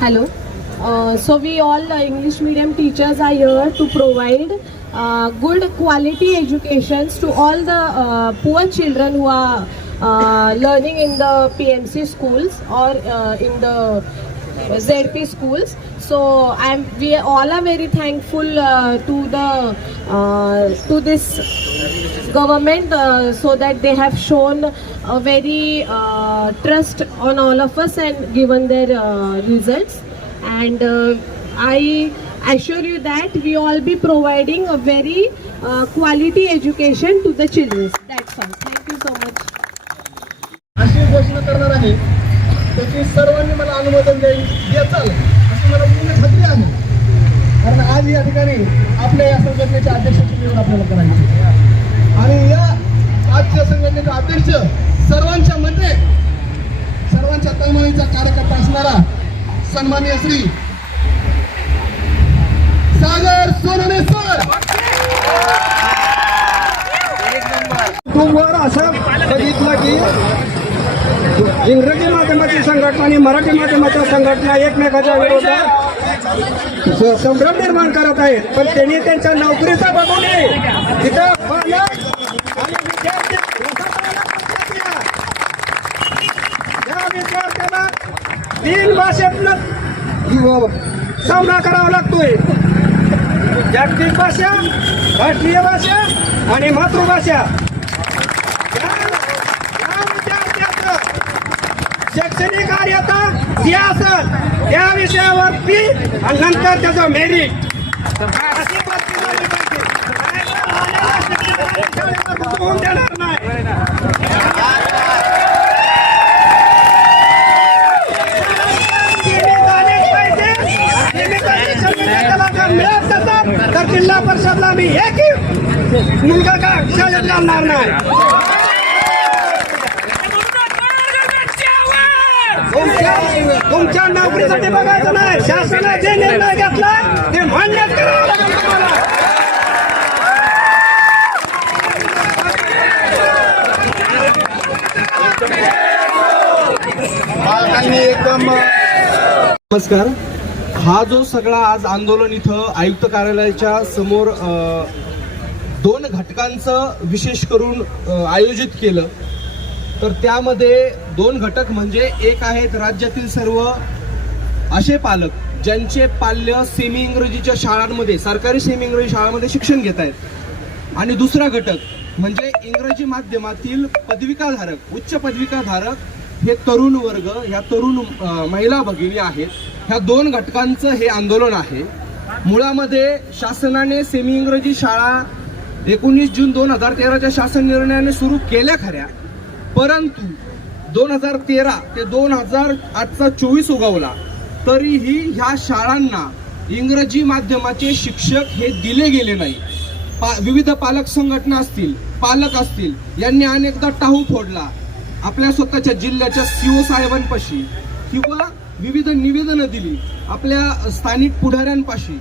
Hello. So we all English medium teachers are here to provide good quality educations to all the poor children who are learning in the PMC schools or in the ZP schools. So we all are very thankful to this government so that they have shown a very trust on all of us and given their results. And I assure you that we all be providing a very quality education to the children. That's all. Thank you so much. अशी घोषणा करणार आहे त्याची सर्वांनी मला अनुमोदन द्याल अशी मला पूर्ण खात्री आहे. कारण आज या ठिकाणी आपल्या या संघटनेच्या अध्यक्षाची निवड आपल्याला करायची आणि या आजच्या संघटनेचा अध्यक्ष सर्वांच्या मध्ये सर्वांच्या तळमळीचा कार्यकर्ता असणारा सन्माननीय श्री सागर सोनवणे सर. कुटुंबावर असं बघितलं की इंग्रजी माध्यमाची संघटना आणि मराठी माध्यमाच्या संघटना एकमेकाच्या विरोधात संभ्रम निर्माण करत आहेत. पण त्यांनी त्यांच्या नोकरीचा बघू नये. तिथं आणि विद्यार्थी या विद्यार्थ्यांना 3 भाषेतनं सामना करावा लागतोय. जागतिक भाषा, राष्ट्रीय भाषा आणि मातृभाषा. शैक्षणिक कार्यता जी असेल त्या विषयावरती आणि नंतर त्याचं मेरिट देणार नाही. तर जिल्हा परिषदला मी एकही मुलगा का शाळेत घालणार नाही. तुमच्या नोकरीसाठी बघायचं नाही. शासनाने जे निर्णय घेतला ते मान्यच करावं लागेल तुम्हाला. नमस्कार. हा जो सगळा आज आंदोलन इथं आयुक्त कार्यालयाच्या समोर 2 घटकांचं विशेष करून आयोजित केलं. तर त्यामध्ये 2 घटक म्हणजे एक आहेत राज्यातील सर्व असे पालक ज्यांचे पाल्य सेमी इंग्रजीच्या शाळांमध्ये सरकारी सेमी इंग्रजी शाळांमध्ये शिक्षण घेत आहेत. आणि दुसरा घटक म्हणजे इंग्रजी माध्यमातील पदविकाधारक उच्च पदविकाधारक हे तरुण वर्ग ह्या तरुण महिला भगिनी आहेत. ह्या 2 घटकांचं हे आंदोलन आहे. मुळामध्ये शासनाने सेमी इंग्रजी शाळा 19 जून 2013च्या शासन निर्णयाने सुरू केल्या खऱ्या, परंतु 2013 ते 2008चा 24 उगवला तरीही ह्या शाळांना इंग्रजी माध्यमाचे शिक्षक हे दिले गेले नाही. विविध पालक संघटना असतील, पालक असतील, यांनी अनेकदा टाहू फोडला आपल्या स्वतःच्या जिल्ह्याच्या सीओ साहेबांपाशी किंवा विविध निवेदनं दिली आपल्या स्थानिक पुढाऱ्यांपाशी.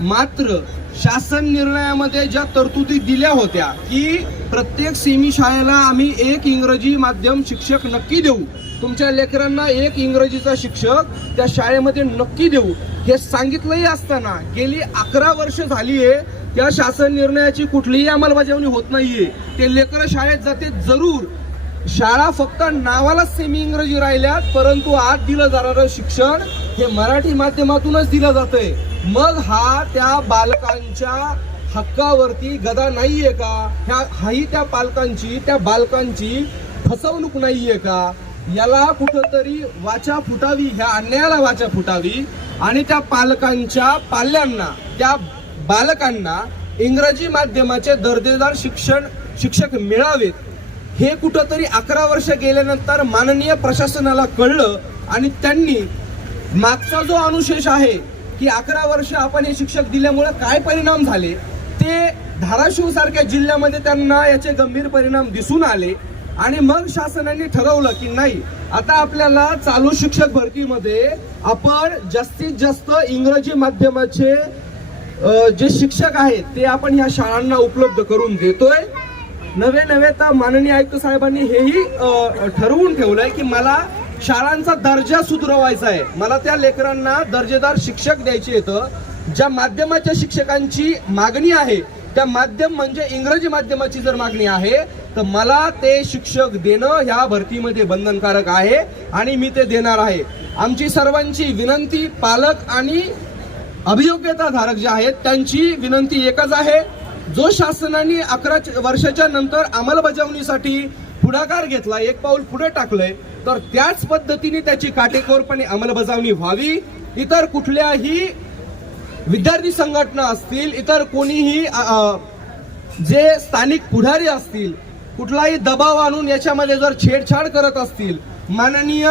मात्र शासन निर्णयामध्ये ज्या तरतुदी दिल्या होत्या की प्रत्येक सेमी शाळेला आम्ही 1 इंग्रजी माध्यम शिक्षक नक्की देऊ, तुमच्या लेकरांना 1 इंग्रजीचा शिक्षक त्या शाळेमध्ये नक्की देऊ, हे सांगितलंही असताना गेली 11 वर्ष झाली आहे त्या शासन निर्णयाची कुठलीही अंमलबजावणी होत नाहीये. ते लेकरं शाळेत जाते जरूर, शाळा फक्त नावाला सेमी इंग्रजी राहिल्यात, परंतु आज दिलं जाणारं शिक्षण हे मराठी माध्यमातूनच दिलं जातंय. मग हा त्या बालकांच्या हक्कावरती गदा नाहीये का? हाही त्या पालकांची त्या बालकांची फसवणूक नाहीये का? याला कुठंतरी वाचा फुटावी, ह्या अन्यायाला वाचा फुटावी आणि त्या पालकांच्या पाल्यांना त्या बालकांना इंग्रजी माध्यमाचे दर्जेदार शिक्षक मिळावेत. हे कुठंतरी 11 वर्ष गेल्यानंतर माननीय प्रशासनाला कळलं आणि त्यांनी मागचा जो अनुशेष आहे की 11 वर्ष आपण हे शिक्षक दिल्यामुळे काय परिणाम झाले ते धाराशिव सारख्या जिल्ह्यामध्ये त्यांना याचे गंभीर परिणाम दिसून आले आणि मग शासनाने ठरवलं की नाही, आता आपल्याला चालू शिक्षक भरतीमध्ये आपण जास्तीत जास्त इंग्रजी माध्यमाचे जे शिक्षक आहेत ते आपण ह्या शाळांना उपलब्ध करून देतोय. नवे तर माननीय आयुक्त साहेबांनी हेही ठरवून ठेवलंय की मला शाळांचा दर्जा सुधारवायचा आहे. मला त्या लेकरांना दर्जेदार शिक्षक द्यायचे येतं. ज्या माध्यमाच्या शिक्षकांची मागणी आहे त्या माध्यम म्हणजे इंग्रजी माध्यमाची जर मागणी आहे तर मला ते शिक्षक देणं ह्या भरतीमध्ये बंधनकारक आहे आणि मी ते देणार आहे. आमची सर्वांची विनंती, पालक आणि अभियोग्यता धारक जे आहेत त्यांची विनंती एकच आहे, जो शासनाने 11 वर्षाच्या नंतर अंमलबजावणीसाठी पुढाकार घेतला, एक पाऊल पुढे टाकलंय, तर त्याच पद्धतीने त्याची काटेकोरपणे अंमलबजावणी व्हावी. इतर कुठल्याही विद्यार्थी संघटना असतील, इतर कोणीही जे स्थानिक पुढारी असतील, कुठलाही दबाव आणून याच्यामध्ये जर छेडछाड करत असतील, माननीय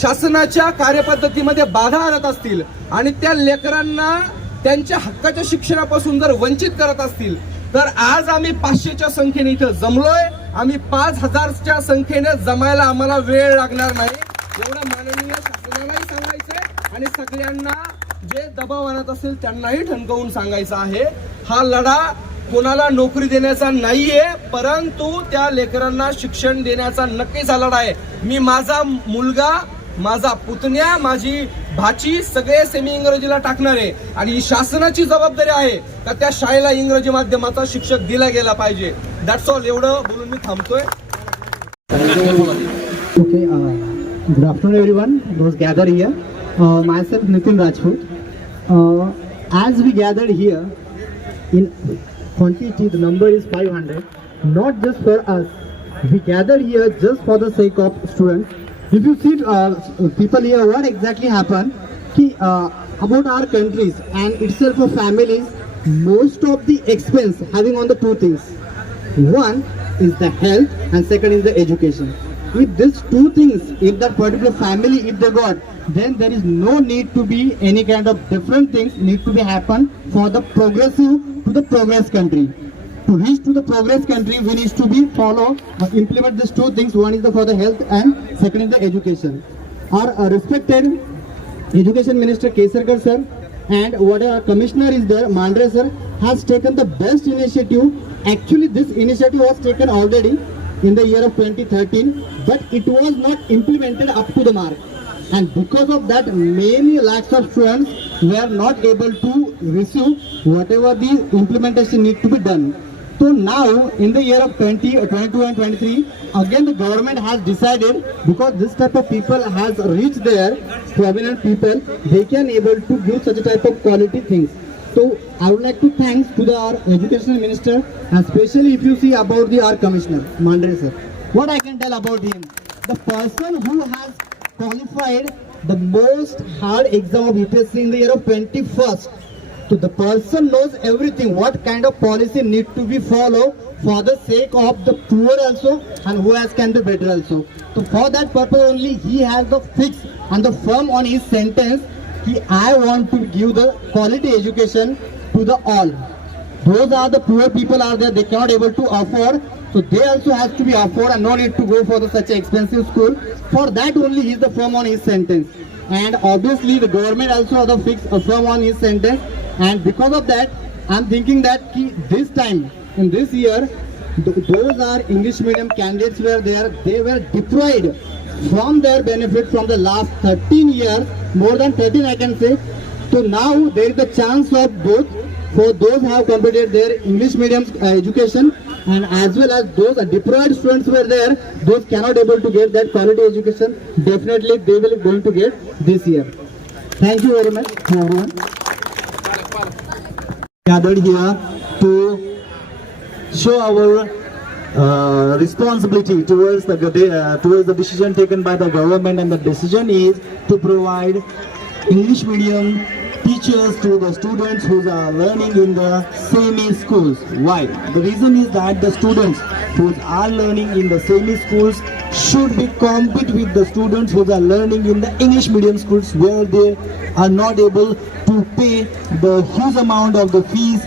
शासनाच्या कार्यपद्धतीमध्ये बाधा आणत असतील आणि त्या लेकरांना त्यांच्या हक्काच्या शिक्षणापासून जर वंचित करत असतील, तर आज आम्ही 500च्या संख्येने इथं जमलोय. आम्ही 5000च्या संख्येने जमायला आम्हाला वेळ लागणार नाही, एवढं माननीय शासनालाही सांगायचंय आणि सगळ्यांना जे दबाव आणत असेल त्यांनाही ठणकावून सांगायचं आहे. हा लढा कोणाला नोकरी देण्याचा नाहीये, परंतु त्या लेकरांना शिक्षण देण्याचा नक्कीच हा लढा आहे. मी, माझा मुलगा, माझा पुतण्या, माझी भाची सगळे सेमी इंग्रजीला टाकणार आहे आणि ही शासनाची जबाबदारी आहे का त्या शाळेला इंग्रजी माध्यमाचा शिक्षक दिला गेला पाहिजे. That's all. एवढं बोलून मी थांबतोय. Okay, good afternoon everyone, those gathered here. Myself Nitin Rajput. As we gathered here in quantity, the number is 500. Not just for us, we gathered here just for the sake of students. If you see people here, what exactly happened? About our countries and itself of families, most of the expense having on the two things. One is the health and second is the education. If these two things, if that particular family, if they got, then there is no need to be any kind of different things need to be happen for the progressive to the progress country. To reach to the progress country, we need to be follow implement these two things. One is for the health and second is the education. Our respected education minister Kesarkar sir and what our commissioner is there, Mandre sir, has taken the best initiative. Actually, this initiative was taken already in the year of 2013, but it was not implemented up to the mark. And because of that, many lakhs of students were not able to receive whatever the implementation need to be done. So now, in the year of 2022 and 23, again the government has decided, because this type of people has reached there, prominent people, they can able to give such a type of quality things. So I would like to thank to our education minister, and especially if you see about our commissioner Mandre sir. What I can tell about him, the person who has qualified the most hard exam of UPSC in the year of 21st. So the person knows everything, what kind of policy need to be followed for the sake of the poor also and who has can be better also. So for that purpose only he has the fix and the firm on his sentence. I want to give the quality education to the all. Those are the poor people are there, they cannot able to afford. So they also have to be afford and no need to go for such an expensive school. For that only he is the firm on his sentence. And obviously the government also has the fix a firm on his sentence. And because of that, I am thinking that this time, in this year, those are English medium candidates were there, they were deprived from their benefit from the last 13 years, more than 13 I can say. So now there is the chance of both for those who have completed their English medium education and as well as those deprived students were there, those cannot able to get that quality education, definitely they will going to get this year. Thank you very much everyone. Gathered here to show our responsibility towards the decision taken by the government, and the decision is to provide English medium teachers to the students who are learning in the semi schools. Why? The reason is that the students who are learning in the semi schools should be compete with the students who are learning in the English medium schools, where they are not able to pay the huge amount of the fees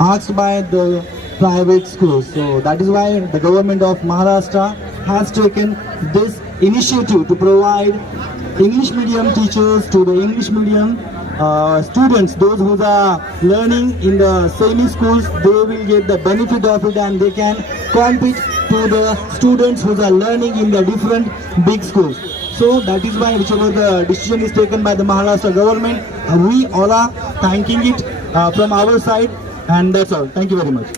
asked by the private schools. So that is why the government of Maharashtra has taken this initiative to provide English medium teachers to the English medium students. Those who are learning in the semi schools, they will get the benefit of it and they can compete to the students who are learning in the different big schools. So that is why whichever the decision is taken by the Maharashtra government, we all are thanking it from our side, and that's all. Thank you very much.